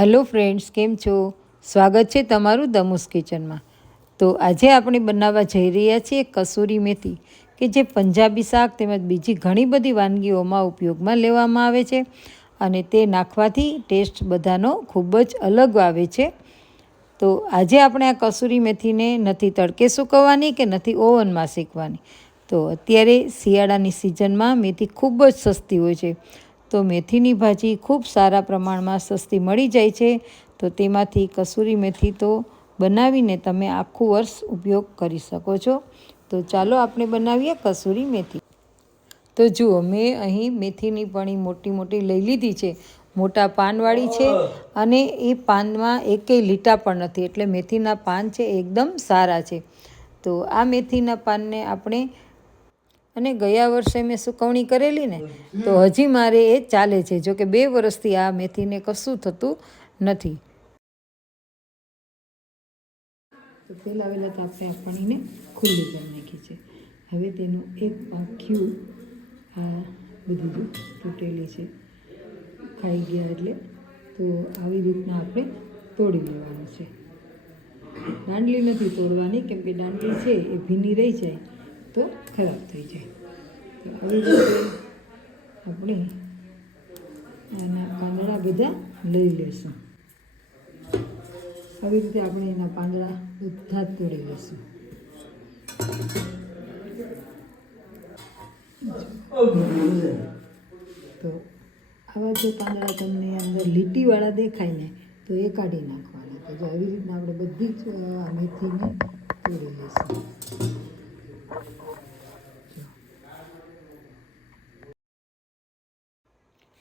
Hello friends, કેમ છો? સ્વાગત છે તમારું દમુસ કિચનમાં. તો આજે આપણે બનાવવા જઈ રહ્યા છીએ કસૂરી મેથી, કે જે પંજાબી શાક તેમજ બીજી ઘણી બધી વાનગીઓમાં ઉપયોગમાં લેવામાં આવે છે અને તે નાખવાથી ટેસ્ટ બધાનો ખૂબ જ અલગ આવે છે. તો આજે આપણે આ કસૂરી મેથીને નથી તડકે સૂકવવાની કે નથી ઓવનમાં શેકવાની. તો અત્યારે શિયાળાની સિઝનમાં મેથી ખૂબ જ સસ્તી હોય છે. તો મેથીની ભાજી ખૂબ સારા પ્રમાણમાં સસ્તી મળી જાય છે. તો તેમાંથી કસૂરી મેથી તો બનાવીને તમે આખું વર્ષ ઉપયોગ કરી શકો છો. તો ચાલો આપણે બનાવીએ કસૂરી મેથી. તો જુઓ, મેં અહીં મેથીની પણી મોટી મોટી લઈ લીધી છે. મોટા પાનવાળી છે અને એ પાનમાં એકેય લીટા પણ નથી. એટલે મેથીના પાન છે એકદમ સારા છે. તો આ મેથીના પાનને આપણે અને ગયા વર્ષે મેં સુકવણી કરેલી ને, તો હજી મારે એ ચાલે છે. જો કે બે વર્ષથી આ મેથીને કશું થતું નથી. તો પહેલાં તો આપણે આ પાણીને ખુલ્લી કરી નાખી છે હવે તેનું એક પાખ્યું આ બધું તૂટેલી છે. ખાઈ ગયા એટલે તો આવી રીતના આપણે તોડી લેવાનું છે. દાંડલી નથી તોડવાની કેમ કે દાંડલી છે એ ભીની રહી જાય. તો ખરાબ થઈ જાય. તો આવી રીતે આપણે એના પાંદડા બધા લઈ લેશું. આવી રીતે આપણે એના પાંદડા બધા તોડી લઈશું તો આવા જો પાંદડા તમને અંદર લીટીવાળા દેખાય ને, તો એ કાઢી નાખવાના. તો આવી રીતના આપણે બધી જ મેથીને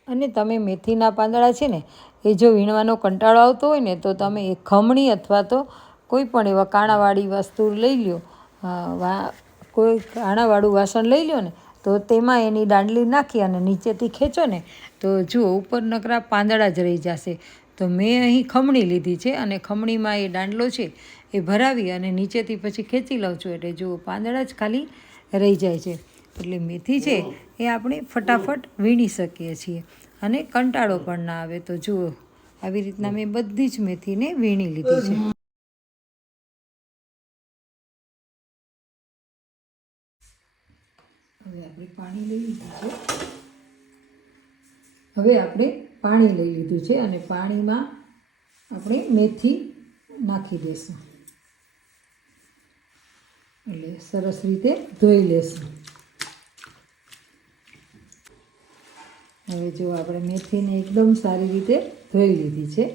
અને તમે મેથીના પાંદડા છે ને, એ જો વીણવાનો કંટાળો આવતો હોય ને, તો તમે એ ખમણી અથવા તો કોઈ પણ એવા કાણાવાળી વસ્તુ લઈ લ્યો. વા, કોઈ કાણાવાળું વાસણ લઈ લ્યો ને, તો તેમાં એની દાંડલી નાખી અને નીચેથી ખેંચો ને, તો જુઓ ઉપર નકરા પાંદડા જ રહી જશે. તો મેં અહીં ખમણી લીધી છે અને ખમણીમાં એ દાંડલો છે એ ભરાવી અને નીચેથી પછી ખેંચી લઉં છું એટલે જુઓ પાંદડા જ ખાલી રહી જાય છે. એટલે મેથી છે એ આપણે ફટાફટ વીણી શકીએ છીએ. અને કંટાળો પણ ના આવે. તો જુઓ, આવી રીતના મેં બધી જ મેથીને વીણી લીધી છે. હવે આપણે પાણી લઈ લીધું છે. અને પાણીમાં આપણે મેથી નાખી દઈશું. એટલે સરસ રીતે ધોઈ લેશું. હવે જો આપણે મેથીને એકદમ સારી રીતે ધોઈ લીધી છે.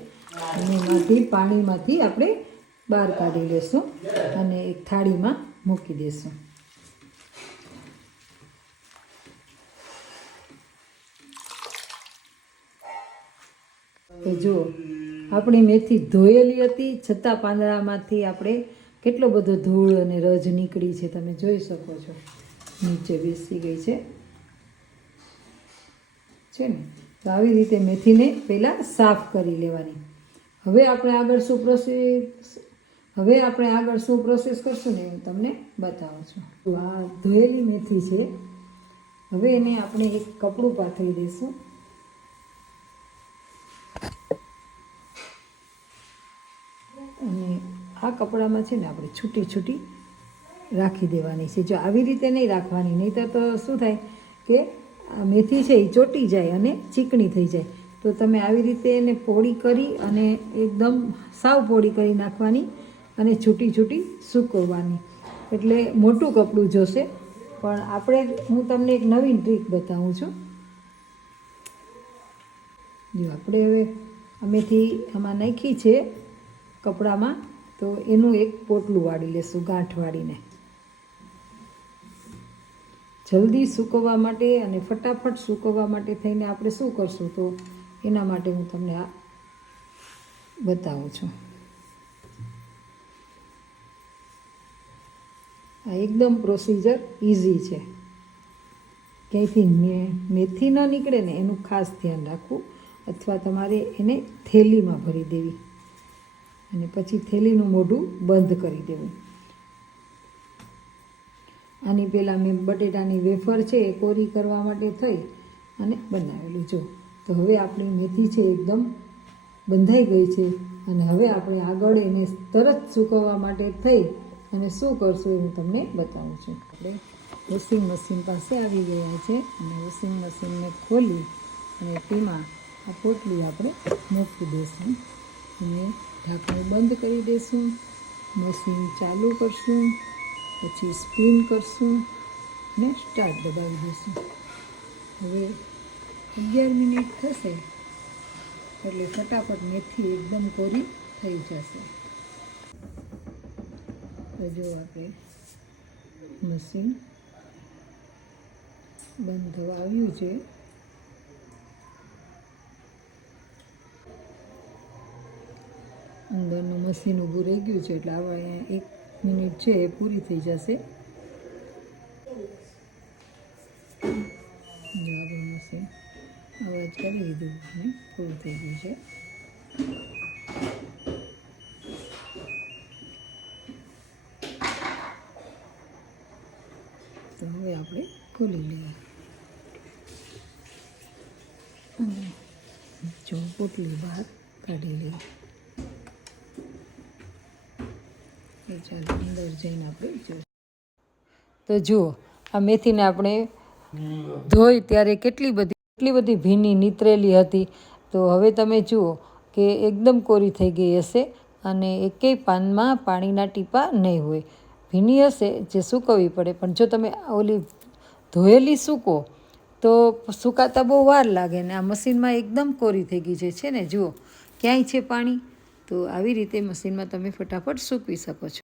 અને એમાંથી પાણીમાંથી આપણે બહાર કાઢી લેશું અને એક થાળીમાં મૂકી દઈશું તો જુઓ આપણી મેથી ધોયેલી હતી, છતાં પાંદડામાંથી આપણે કેટલો બધો ધૂળ અને રજ નીકળી છે તમે જોઈ શકો છો. નીચે બેસી ગઈ છે. છે ને? તો આવી રીતે મેથીને પહેલાં સાફ કરી લેવાની. હવે આપણે આગળ શું પ્રોસેસ હવે આપણે આગળ શું પ્રોસેસ કરશું ને હું તમને બતાવું છું. તો આ ધોયેલી મેથી છે. હવે એને આપણે એક કપડું પાથરી દઈશું. અને આ કપડામાં છે ને આપણે છૂટી છૂટી રાખી દેવાની છે. જો આવી રીતે નહીં રાખવાની, નહીં તો શું થાય કે મેથી છે એ ચોટી જાય અને ચીકણી થઈ જાય. તો તમે આવી રીતે એને પોળી કરી અને એકદમ સાવ પોળી કરી નાખવાની અને છૂટી છૂટી સૂકવવાની. એટલે મોટું કપડું જોશે. પણ આપણે હું તમને એક નવીન ટ્રીક બતાવું છું. જો આપણે હવે અમેથી આમાં નાખી છે કપડામાં, તો એનું એક પોટલું વાળી લેશું ગાંઠ વાળીને જલ્દી સૂકવવા માટે અને ફટાફટ સૂકવવા માટે થઈને આપણે શું કરશું તો એના માટે હું તમને આ બતાવું છું. આ એકદમ પ્રોસિજર ઇઝી છે. ક્યાંયથી મેથી ન નીકળે ને એનું ખાસ ધ્યાન રાખવું અથવા તમારે એને થેલીમાં ભરી દેવી. અને પછી થેલીનું મોઢું બંધ કરી દેવું. આની પહેલાં મેં બટેટાની વેફર છે એ કોરી કરવા માટે થઈ અને બનાવેલી. જો, તો હવે આપણી મેથી છે એકદમ બંધાઈ ગઈ છે અને હવે આપણે આગળ એને તરત સૂકવવા માટે થઈ અને શું કરશું એ હું તમને બતાવું છું. આપણે વોશિંગ મશીન પાસે આવી ગયા છે અને વોશિંગ મશીનને ખોલી અને તેમાં આ પોટલી આપણે મૂકી દઈશું. અને ઢાંકણું બંધ કરી દઈશું. મશીન ચાલુ કરશું. પછી સ્પિન કરશું ને સ્ટાર્ટ દબાવી દઈશું. હવે અગિયાર મિનિટ થશે એટલે ફટાફટ મેથી એકદમ કોરી થઈ જશે. તો જો આપણે મશીન બંધ થવા આવ્યું છે. અંદરનું મશીન ઊભું રહી ગયું છે એટલે આવા અહીંયા એક મિનિટ છે, એ પૂરી થઈ જશે. અવાજ કરી દીધું અને પૂરું થઈ ગયું છે. તો હવે આપણે ખોલી લઈએ. અને જો પોટલી બહાર કાઢી લઈએ. તો જુઓ, આ મેથીને આપણે ધોઈ ત્યારે કેટલી બધી કેટલી બધી ભીની નીતરેલી હતી. તો હવે તમે જુઓ કે એકદમ કોરી થઈ ગઈ હશે અને એકેય પાનમાં પાણીના ટીપા નહીં હોય. ભીની હશે જે સૂકવવી પડે. પણ જો તમે ઓલી ધોયેલી સૂકો, તો સુકાતા બહુ વાર લાગે ને આ મશીનમાં એકદમ કોરી થઈ ગઈ છે. ને? જુઓ, ક્યાંય છે પાણી? તો આવી રીતે મશીનમાં તમે ફટાફટ સૂકવી શકો છો.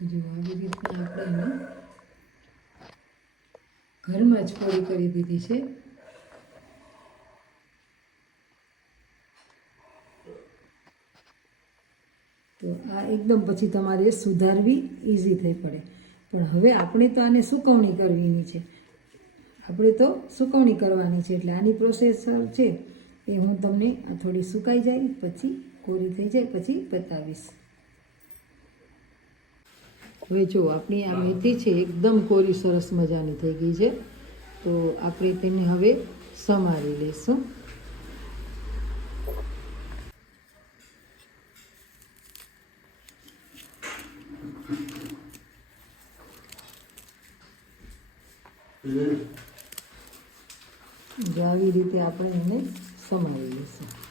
જો આવી રીતના આપણે એને ઘરમાં જ કોરી કરી દીધી છે. તો આ એકદમ પછી તમારે સુધારવી ઇઝી થઈ પડે. પણ હવે આપણે તો આને સુકવણી કરવીની છે. આપણે તો સુકવણી કરવાની છે એટલે આની પ્રોસેસર છે એ હું તમને આ થોડી સુકાઈ જાય, પછી કોરી થઈ જાય, પછી બતાવીશ. હવે જો આપણી આ મેથી છે એકદમ કોરી સરસ મજાની થઈ ગઈ છે. તો આપણે તેને હવે સમારી લઈશું. આવી રીતે આપણે એને સમારી લઈશું.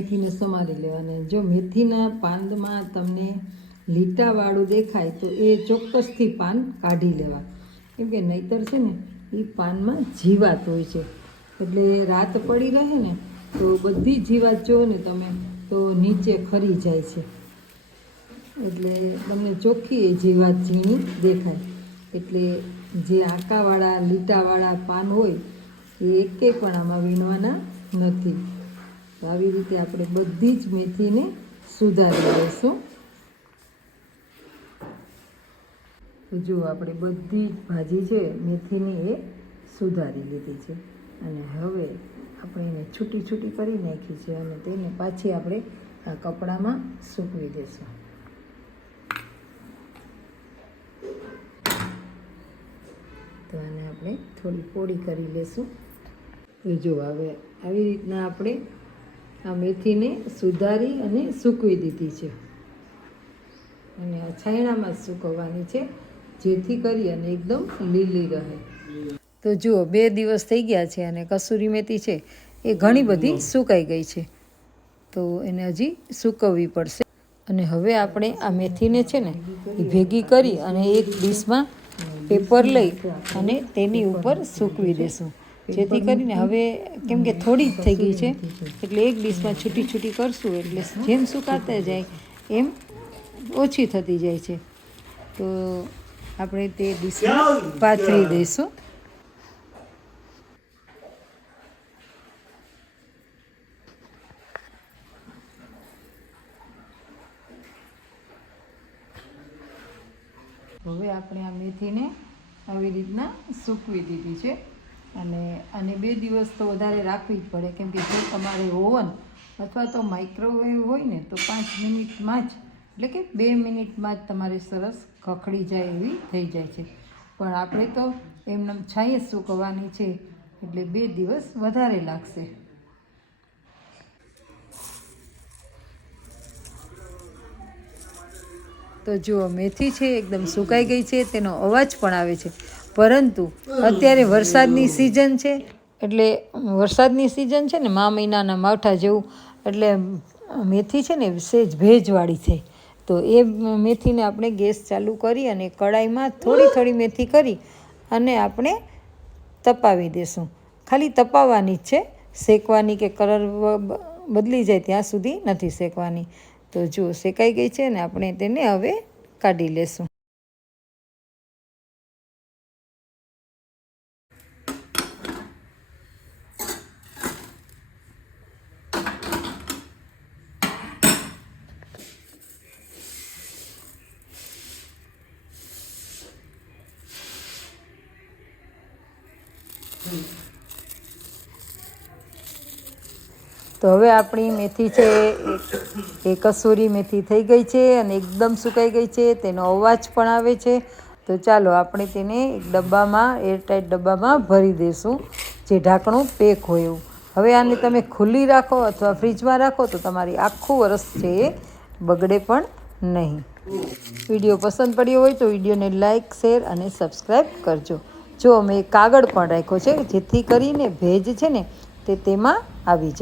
મેથીને સમારી લેવાની. જો મેથીના પાંદમાં તમને લીટાવાળું દેખાય, તો એ ચોક્કસથી પાન કાઢી લેવા. કેમ કે નહીતર છે ને એ પાનમાં જીવાત હોય છે. એટલે રાત પડી રહે ને, તો બધી જીવાત જુઓ ને તમે, તો નીચે ખરી જાય છે. એટલે તમને ચોખ્ખી એ જીવાત ઝીણી દેખાય. એટલે જે આકાવાળા, લીટાવાળા પાન હોય, એ એક પણ આમાં વીણવાના નથી. તો આવી રીતે આપણે બધી જ મેથીને સુધારી લઈશું. તો જો આપણે બધી જ ભાજી છે મેથીની એ સુધારી લીધી છે. અને હવે આપણે એને છૂટી છૂટી કરી નાખી છે અને તેને પાછી આપણે આ કપડામાં સૂકવી દઈશું તો આને આપણે થોડી પોળી કરી લેશું. તો જો હવે આવી રીતના આપણે આ મેથીને સુધારી અને સૂકવી દીધી છે. અને આ છાયણામાં જ સૂકવવાની છે, જેથી કરી અને એકદમ લીલી રહે. તો જુઓ, બે દિવસ થઈ ગયા છે અને કસૂરી મેથી છે, એ ઘણી બધી સુકાઈ ગઈ છે. તો એને હજી સૂકવવી પડશે. અને હવે આપણે આ મેથીને છે ને, એ ભેગી કરી અને એક ડીશમાં પેપર લઈ અને તેની ઉપર સૂકવી દેશું. જેથી કરીને હવે કેમ કે થોડી જ થઈ ગઈ છે. એટલે એક ડીશમાં છૂટી છૂટી કરશું એટલે જેમ સુકાતા જાય એમ ઓછી થતી જાય છે. તો આપણે તે ડીશમાં પાથરી દઈશું. હવે આપણે આ મેથીને આવી રીતના સૂકવી દીધી છે. અને આને બે દિવસ તો વધારે રાખવી જ પડે. કેમ કે જો તમારે ઓવન અથવા તો માઇક્રોવેવ હોય ને, તો પાંચ મિનિટમાં જ, એટલે કે બે મિનિટમાં જ તમારે સરસ ખખડી જાય એવી થઈ જાય છે. પણ આપણે તો એમને છાંય સૂકવવાની છે, એટલે બે દિવસ વધારે લાગશે. તો જુઓ, મેથી છે, એકદમ સુકાઈ ગઈ છે, તેનો અવાજ પણ આવે છે. પરંતુ અત્યારે વરસાદની સિઝન છે. એટલે વરસાદની સિઝન છે ને, મા મહિનાના માવઠા જેવું, એટલે મેથી છે ને, સેજ ભેજવાળી છે. તો એ મેથીને આપણે ગેસ ચાલુ કરી અને કડાઈમાં થોડી થોડી મેથી કરી અને આપણે તપાવી દેશું. ખાલી તપાવવાની જ છે. શેકવાની કે કલર બદલી જાય ત્યાં સુધી નથી શેકવાની. તો જુઓ, શેકાઈ ગઈ છે ને, આપણે તેને હવે કાઢી લેશું. તો હવે આપણી મેથી છે એ- કસૂરી મેથી થઈ ગઈ છે અને એકદમ સુકાઈ ગઈ છે. તેનો અવાજ પણ આવે છે. તો ચાલો આપણે તેને એક ડબ્બામાં એરટાઈટ ડબ્બામાં ભરી દઈશું જે ઢાંકણું પેક હોય એવું. હવે આને તમે ખુલ્લી રાખો અથવા ફ્રીજમાં રાખો તો તમારી આખું વરસ છે એ બગડે પણ નહીં. વીડિયો પસંદ પડ્યો હોય તો વિડીયોને લાઇક શેર અને સબસ્ક્રાઈબ કરજો. જો મેં કાગળ પણ રાખ્યો છે, જેથી કરીને ભેજ છે ને તે તેમાં આવી જાય.